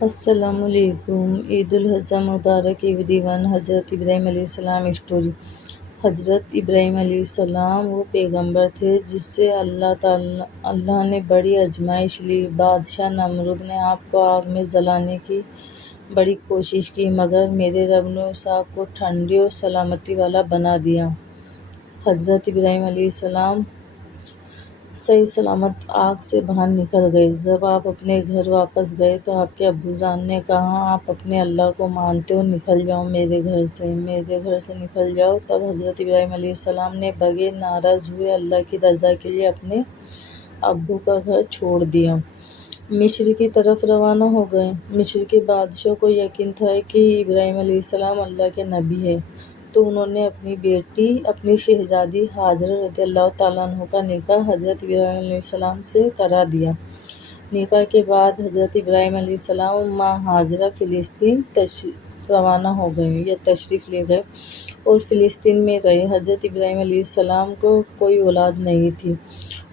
السلام علیکم۔ عید الاضحیٰ مبارک every one. حضرت ابراہیم علیہ السلام اسٹوری۔ حضرت ابراہیم علیہ السلام وہ پیغمبر تھے جس سے اللہ نے بڑی آزمائش لی۔ بادشاہ نمرود نے آپ کو آگ میں جلانے کی بڑی کوشش کی، مگر میرے رب نے اس آگ کو ٹھنڈی اور سلامتی والا بنا دیا۔ حضرت ابراہیم علیہ السلام صحیح سلامت آگ سے باہر نکل گئے۔ جب آپ اپنے گھر واپس گئے تو آپ کے ابو جان نے کہا، آپ اپنے اللہ کو مانتے ہو، نکل جاؤ میرے گھر سے نکل جاؤ۔ تب حضرت ابراہیم علیہ السلام نے بغیر ناراض ہوئے اللہ کی رضا کے لیے اپنے ابو کا گھر چھوڑ دیا۔ مصر کی طرف روانہ ہو گئے۔ مصر کے بادشاہ کو یقین تھا کہ ابراہیم علیہ السلام اللہ کے نبی ہیں، تو انہوں نے اپنی شہزادی ہاجرہ رضی اللہ تعالیٰ عنہ کا نکاح حضرت ابراہیم علیہ السلام سے کرا دیا۔ نکاح کے بعد حضرت ابراہیم علیہ السلام اور ماں ہاجرہ فلسطین روانہ ہو گئے یا تشریف لے گئے اور فلسطین میں رہے۔ حضرت ابراہیم علیہ السلام کو کوئی اولاد نہیں تھی۔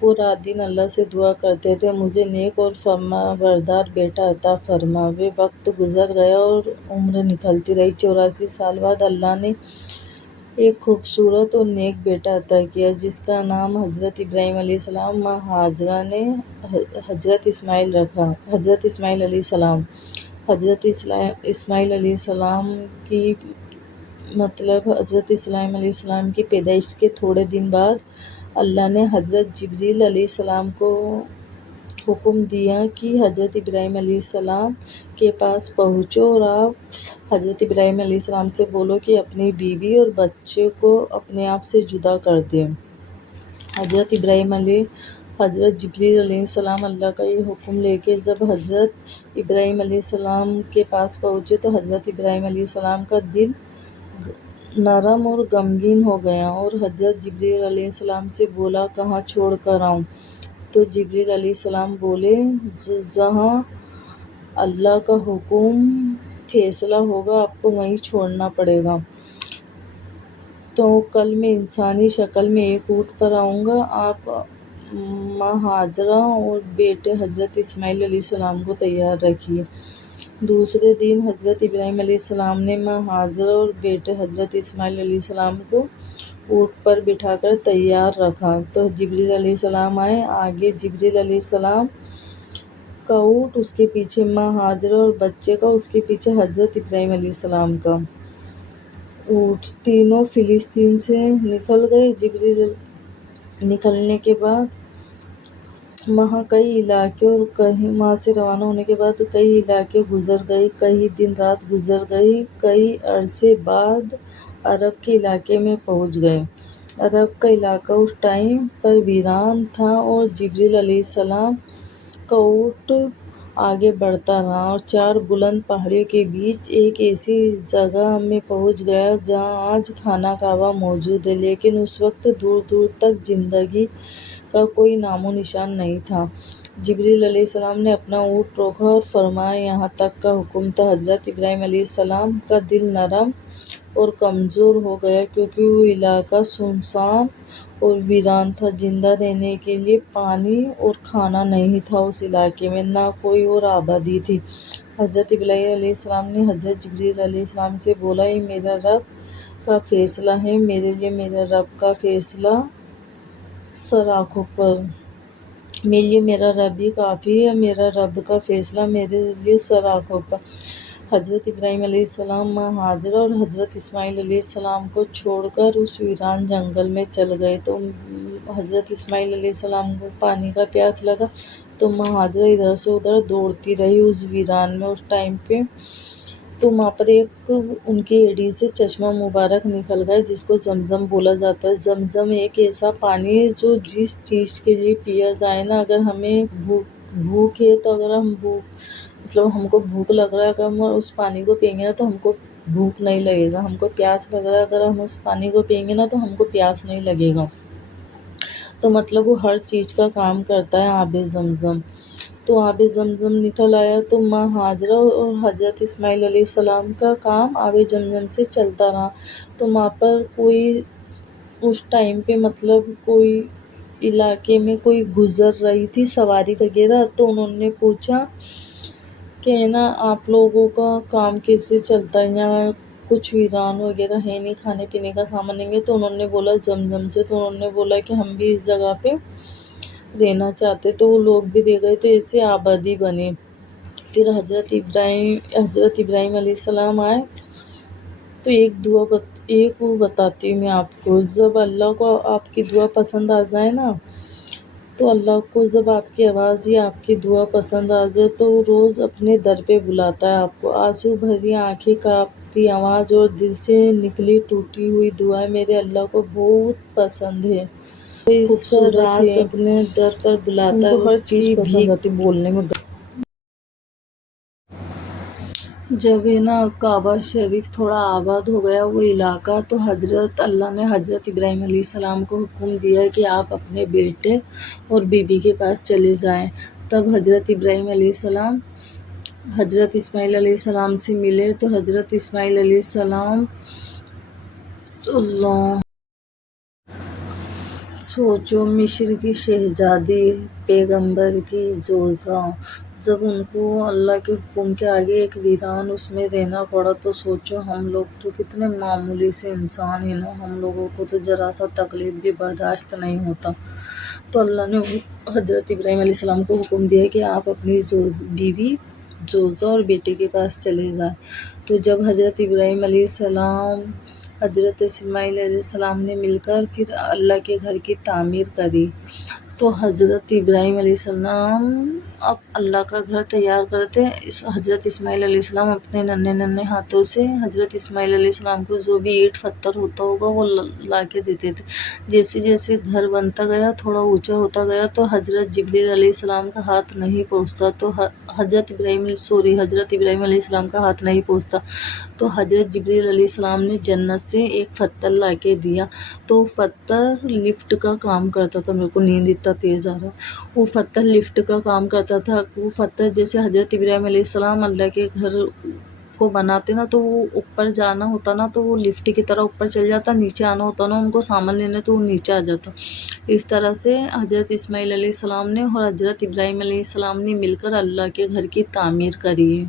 وہ رات دن اللہ سے دعا کرتے تھے، مجھے نیک اور فرمانبردار بیٹا عطا فرما۔ وہ وقت گزر گیا اور عمر نکلتی رہی۔ 84 سال بعد اللہ نے ایک خوبصورت اور نیک بیٹا عطا کیا جس کا نام حضرت ابراہیم علیہ السلام ماں ہاجرہ نے حضرت اسماعیل رکھا۔ حضرت اسماعیل علیہ السلام علیہ السلام کی پیدائش کے تھوڑے دن بعد اللہ نے حضرت جبریل علیہ السلام کو حکم دیا کہ حضرت ابراہیم علیہ السلام کے پاس پہنچو اور آپ حضرت ابراہیم علیہ السلام سے بولو کہ اپنی بیوی اور بچے کو اپنے آپ سے جدا کر دیں۔ حضرت جبریل علیہ السلام اللہ کا یہ حکم لے کے جب حضرت ابراہیم علیہ السلام کے پاس پہنچے تو حضرت ابراہیم علیہ السلام کا دل نرم اور غمگین ہو گیا اور حضرت جبریل علیہ السلام سے بولا، کہاں چھوڑ کر آؤں؟ تو جبریل علیہ السلام بولے، جہاں اللہ کا حکم فیصلہ ہوگا آپ کو وہیں چھوڑنا پڑے گا۔ تو کل میں انسانی شکل میں ایک اونٹ پر آؤں گا، آپ ماں ہاجرہ اور بیٹے حضرت اسماعیل علیہ السلام کو تیار رکھیے۔ دوسرے دن حضرت ابراہیم علیہ السلام نے ماں ہاجرہ اور بیٹے حضرت اسماعیل علیہ السلام کو اونٹ پر بٹھا کر تیار رکھا تو جبریل علیہ السلام آئے۔ آگے جبریل علیہ السلام کا اونٹ، اس کے پیچھے ماں ہاجرہ اور بچے کا، اس کے پیچھے حضرت ابراہیم علیہ السلام کا اونٹ، تینوں فلسطین سے نکل گئے۔ جبریل نکلنے کے بعد وہاں سے روانہ ہونے کے بعد کئی علاقے گزر گئے، کئی دن رات گزر گئی، کئی عرصے بعد عرب کے علاقے میں پہنچ گئے۔ عرب کا علاقہ اس ٹائم پر ویران تھا اور جبریل علیہ السلام کا اونٹ آگے بڑھتا رہا اور 4 بلند پہاڑیوں کے بیچ ایک ایسی جگہ میں پہنچ گیا جہاں آج خانہ کعبہ موجود ہے، لیکن اس وقت دور دور تک زندگی کا کوئی نام و نشان نہیں تھا۔ جبریل علیہ السلام نے اپنا اونٹ روکا اور فرمایا، یہاں تک کا حکم تھا۔ حضرت ابراہیم علیہ السلام کا دل نرم اور کمزور ہو گیا کیونکہ وہ علاقہ سنسان اور ویران تھا۔ زندہ رہنے کے لیے پانی اور کھانا نہیں تھا، اس علاقے میں نہ کوئی اور آبادی تھی۔ حضرت ابراہیم علیہ السلام نے حضرت جبریل علیہ السلام سے بولا، یہ میرا رب کا فیصلہ ہے، میرے لیے میرا رب کا فیصلہ سر آنکھوں پر، میرے لیے میرا رب ہی کافی ہے، میرا رب کا فیصلہ میرے لیے سر آنکھوں پر۔ حضرت ابراہیم علیہ السلام ماں ہاجرہ اور حضرت اسماعیل علیہ السلام کو چھوڑ کر اس ویران جنگل میں چل گئے تو حضرت اسماعیل علیہ السلام کو پانی کا پیاس لگا تو ماں ہاجرہ ادھر سے ادھر دوڑتی رہی اس ویران میں۔ اس ٹائم پہ تو وہاں پر ایک ان کی ایڑی سے چشمہ مبارک نکل گیا جس کو زمزم بولا جاتا ہے۔ زمزم ایک ایسا پانی ہے جو جس چیز کے لیے پیا جائے نا، اگر ہمیں بھوک ہے تو اگر ہم کو بھوک لگ رہا ہے، اگر ہم اس پانی کو پئیں گے نا تو ہم کو بھوک نہیں لگے گا۔ ہم کو پیاس لگ رہا ہے، اگر ہم اس پانی کو پئیں گے نا تو ہم کو پیاس نہیں لگے گا۔ تو مطلب وہ ہر چیز کا کام کرتا ہے آب زمزم۔ تو آب زمزم نکل آیا تو ماں ہاجرہ اور حضرت اسماعیل علیہ السلام کا کام آب زمزم سے چلتا رہا۔ تو وہاں پر اس ٹائم پہ کوئی علاقے میں کوئی گزر رہی تھی سواری وغیرہ، تو انہوں نے پوچھا کہ نا آپ لوگوں کا کام کیسے چلتا ہے، یہاں کچھ ویران وغیرہ ہے نہیں، کھانے پینے کا سامان نہیں ہے۔ تو انہوں نے بولا زمزم سے، تو انہوں نے بولا کہ ہم بھی اس جگہ پہ رہنا چاہتے، تو وہ لوگ بھی دے گئے، تو ایسے آبادی بنی۔ پھر حضرت ابراہیم علیہ السلام آئے، تو ایک وہ بتاتی ہوں میں آپ کو، جب اللہ کو آپ کی دعا پسند آ جائے نا، تو اللہ کو جب آپ کی آواز یا آپ کی دعا پسند آ جائے تو وہ روز اپنے در پہ بلاتا ہے آپ کو۔ آنسو بھری آنکھیں، کانپتی آواز اور دل سے نکلی ٹوٹی ہوئی دعائیں میرے اللہ کو بہت پسند ہے۔ وہ اس کا راز اپنے در پر بلاتا ہے، ان کو ہر چیز پسند آتی بولنے میں۔ جب کعبہ شریف تھوڑا آباد ہو گیا وہ علاقہ، تو اللہ نے حضرت ابراہیم علیہ السلام کو حکم دیا کہ آپ اپنے بیٹے اور بیوی کے پاس چلے جائیں۔ تب حضرت ابراہیم علیہ السلام حضرت اسماعیل علیہ السلام سے ملے، تو حضرت اسماعیل علیہ السلام سوچو، مصر کی شہزادی، پیغمبر کی زوجہ، جب ان کو اللہ کے حکم کے آگے ایک ویران اس میں رہنا پڑا، تو سوچو ہم لوگ تو کتنے معمولی سے انسان ہیں نا، ہم لوگوں کو تو ذرا سا تکلیف بھی برداشت نہیں ہوتا۔ تو اللہ نے حضرت ابراہیم علیہ السلام کو حکم دیا کہ آپ اپنی بیوی، زوجہ اور بیٹے کے پاس چلے جائیں۔ تو جب حضرت ابراہیم علیہ السلام حضرت اسماعیل علیہ السلام نے مل کر پھر اللہ کے گھر کی تعمیر کری، تو حضرت ابراہیم علیہ السلام اب اللہ کا گھر تیار کرتے، حضرت اسماعیل علیہ السلام اپنے ننھے ہاتھوں سے حضرت اسماعیل علیہ السلام کو جو بھی اینٹ پتھر ہوتا ہوگا وہ لا کے دیتے تھے۔ جیسے جیسے گھر بنتا گیا، تھوڑا اونچا ہوتا گیا، تو حضرت جبریل علیہ السلام کا ہاتھ نہیں پہنچتا، تو حضرت ابراہیم علیہ السلام کا ہاتھ نہیں پہنچتا، تو حضرت جبریل علیہ السلام نے جنت سے ایک پتھر لا کے دیا، تو وہ پتھر لفٹ کا کام کرتا تھا۔ میرے کو نیند اتنا تیز آ رہا ہے۔ وہ پتھر لفٹ کا کام کرتا تھا۔ وہ پتھر جیسے حضرت ابراہیم علیہ السلام اللہ کے گھر کو بناتے نا، تو وہ اوپر جانا ہوتا نا تو وہ لفٹ کی طرح اوپر چل جاتا، نیچے آنا ہوتا نا ان کو سامان لینے تو وہ نیچے آ جاتا۔ اس طرح سے حضرت اسماعیل علیہ السلام نے اور حضرت ابراہیم علیہ السلام نے مل کر اللہ کے گھر کی تعمیر کری ہے۔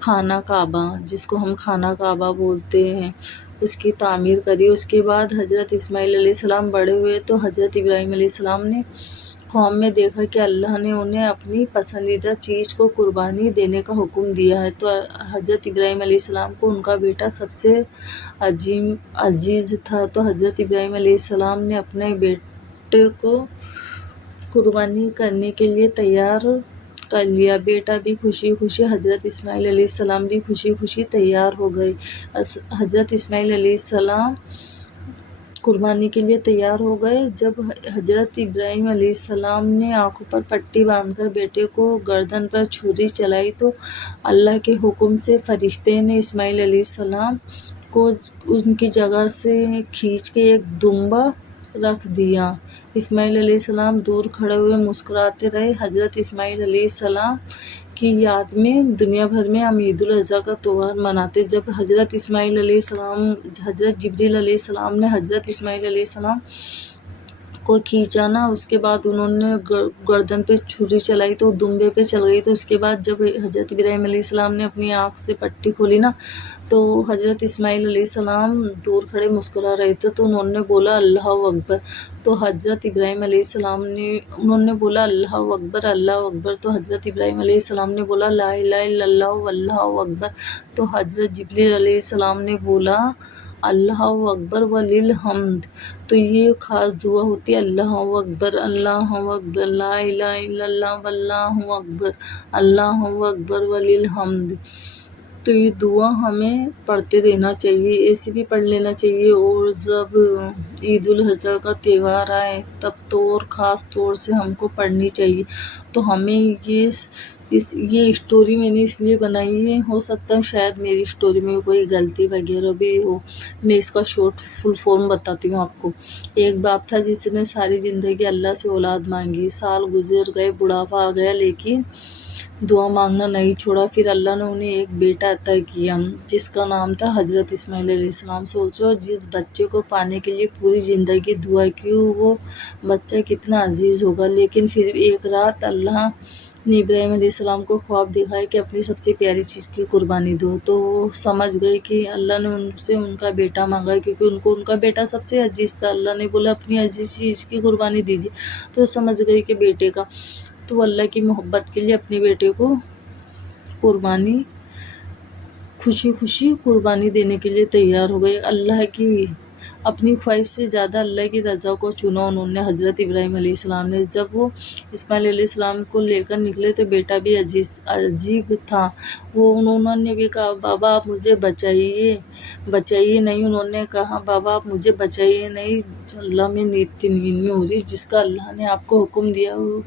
خانہ کعبہ، جس کو ہم خانہ کعبہ بولتے ہیں، اس کی تعمیر کری۔ اس کے بعد حضرت اسماعیل علیہ السلام بڑے ہوئے، تو حضرت ابراہیم علیہ السلام نے خواب میں دیکھا کہ اللہ نے انہیں اپنی پسندیدہ چیز کو قربانی دینے کا حکم دیا ہے، تو حضرت ابراہیم علیہ السلام کو ان کا بیٹا سب سے عزیز تھا، تو حضرت ابراہیم علیہ السلام نے اپنے بیٹے کو قربانی کرنے کے لیے تیار کر لیا۔ بیٹا بھی خوشی خوشی، حضرت اسماعیل علیہ السلام بھی خوشی خوشی تیار ہو گئے۔ حضرت اسماعیل علیہ السلام قربانی کے لیے تیار ہو گئے۔ جب حضرت ابراہیم علیہ السلام نے آنکھوں پر پٹی باندھ کر بیٹے کو گردن پر چھری چلائی، تو اللہ کے حکم سے فرشتے نے اسماعیل علیہ السلام کو ان کی جگہ سے کھینچ کے ایک دمبا رکھ دیا۔ اسماعیل علیہ السلام دور کھڑے ہوئے مسکراتے رہے۔ حضرت اسماعیل علیہ السلام کی یاد میں دنیا بھر میں ہم عید الاضحیٰ کا تہوار مناتے۔ جب حضرت جبریل علیہ السلام نے حضرت اسماعیل علیہ السلام کو کھینچا نا، اس کے بعد انہوں نے گردن پہ چھری چلائی تو دمبے پہ چل گئی۔ تو اس کے بعد جب حضرت ابراہیم علیہ السلام نے اپنی آنکھ سے پٹی کھولی نا، تو حضرت اسماعیل علیہ السلام دور کھڑے مسکرا رہے تھے، تو انہوں نے بولا اللہ اکبر، تو حضرت ابراہیم علیہ السلام نے انہوں نے بولا اللہ اکبر اللہ اکبر، تو حضرت ابراہیم علیہ السلام نے بولا لا الہ الا اللہ واللہ اکبر، تو حضرت جبریل علیہ السلام نے بولا اللہ اکبر وللحمد۔ تو یہ خاص دعا ہوتی ہے اللہ اکبر لا الہ الا اللہ واللہ اکبر اللہ اکبر وللحمد۔ تو یہ دعا ہمیں پڑھتے رہنا چاہیے، ایسے بھی پڑھ لینا چاہیے، اور جب عید الاضحیٰ کا تہوار آئے تب تو اور خاص طور سے ہم کو پڑھنی چاہیے۔ تو ہمیں یہ اسٹوری میں نے اس لیے بنائی ہے، ہو سکتا ہے شاید میری اسٹوری میں کوئی غلطی وغیرہ بھی ہو، میں اس کا شارٹ فل فارم بتاتی ہوں آپ کو۔ ایک باپ تھا جس نے ساری زندگی اللہ سے اولاد مانگی، سال گزر گئے، بڑھاپا آ گیا، لیکن دعا مانگنا نہیں چھوڑا۔ پھر اللہ نے انہیں ایک بیٹا عطا کیا جس کا نام تھا حضرت اسماعیل علیہ السلام۔ سوچو جس بچے کو پانے کے لیے پوری زندگی دعا کی، وہ بچہ کتنا عزیز ہوگا، لیکن پھر ایک رات اللہ نے ابراہیم علیہ السلام کو خواب دکھایا کہ اپنی سب سے پیاری چیز کی قربانی دو، تو وہ سمجھ گئے کہ اللہ نے ان سے ان کا بیٹا مانگا، کیونکہ ان کو ان کا بیٹا سب سے عزیز تھا۔ اللہ نے بولا اپنی عزیز چیز کی قربانی دیجیے، تو سمجھ گئے کہ بیٹے کا، تو وہ اللہ کی محبت کے لیے اپنے بیٹے کو خوشی خوشی قربانی دینے کے لیے تیار ہو گئے۔ اللہ کی اپنی خواہش سے زیادہ اللہ کی رضا کو چنا انہوں نے۔ حضرت ابراہیم علیہ السلام نے جب وہ اسماعیل علیہ السلام کو لے کر نکلے تو بیٹا بھی عجیب تھا، انہوں نے بھی کہا بابا آپ مجھے بچائیے نہیں، انہوں نے کہا بابا آپ مجھے بچائیے نہیں، اللہ میں نیند میں ہو رہی، جس کا اللہ نے آپ کو حکم دیا وہ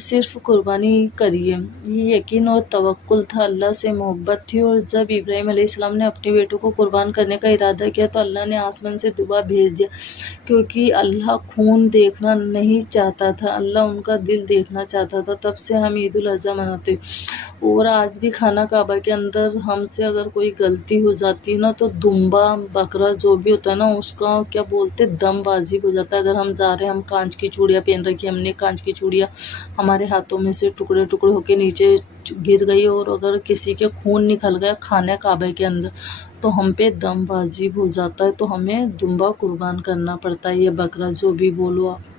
صرف قربانی کریے۔ یہ یقین اور توکل تھا، اللہ سے محبت تھی، اور جب ابراہیم علیہ السلام نے اپنے بیٹوں کو قربان کرنے کا ارادہ کیا تو اللہ نے آسمان سے دعا بھیج دیا، کیونکہ اللہ خون دیکھنا نہیں چاہتا تھا، اللہ ان کا دل دیکھنا چاہتا تھا۔ تب سے ہم عید الاضحیٰ مناتے ہیں، اور آج بھی خانہ کعبہ کے اندر ہم سے اگر کوئی غلطی ہو جاتی ہے نا تو دمبا بکرا جو بھی ہوتا ہے نا اس کا کیا بولتے دم واجب ہو جاتا ہے۔ اگر ہم جا رہے ہیں، ہم کانچ کی چوڑیاں پہن رکھی، ہم نے کانچ کی چوڑیاں ہمارے ہاتھوں میں سے ٹکڑے ٹکڑے ہو کے نیچے گر گئی، اور اگر کسی کے خون نکل گیا خانہ کعبہ کے اندر تو ہم پہ دم واجب ہو جاتا ہے، تو ہمیں دمبا قربان کرنا پڑتا ہے، یا بکرا جو بھی بولو آپ۔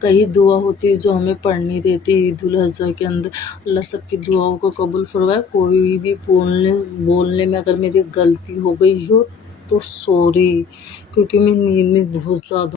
کئی دعا ہوتی ہے جو ہمیں پڑھنی رہتی ہے عید الاضحیٰ کے اندر۔ اللہ سب کی دعاؤں کو قبول فرمائے۔ کوئی بھی بولنے میں اگر میری غلطی ہو گئی ہو تو سوری، کیونکہ میں نیند میں بہت زیادہ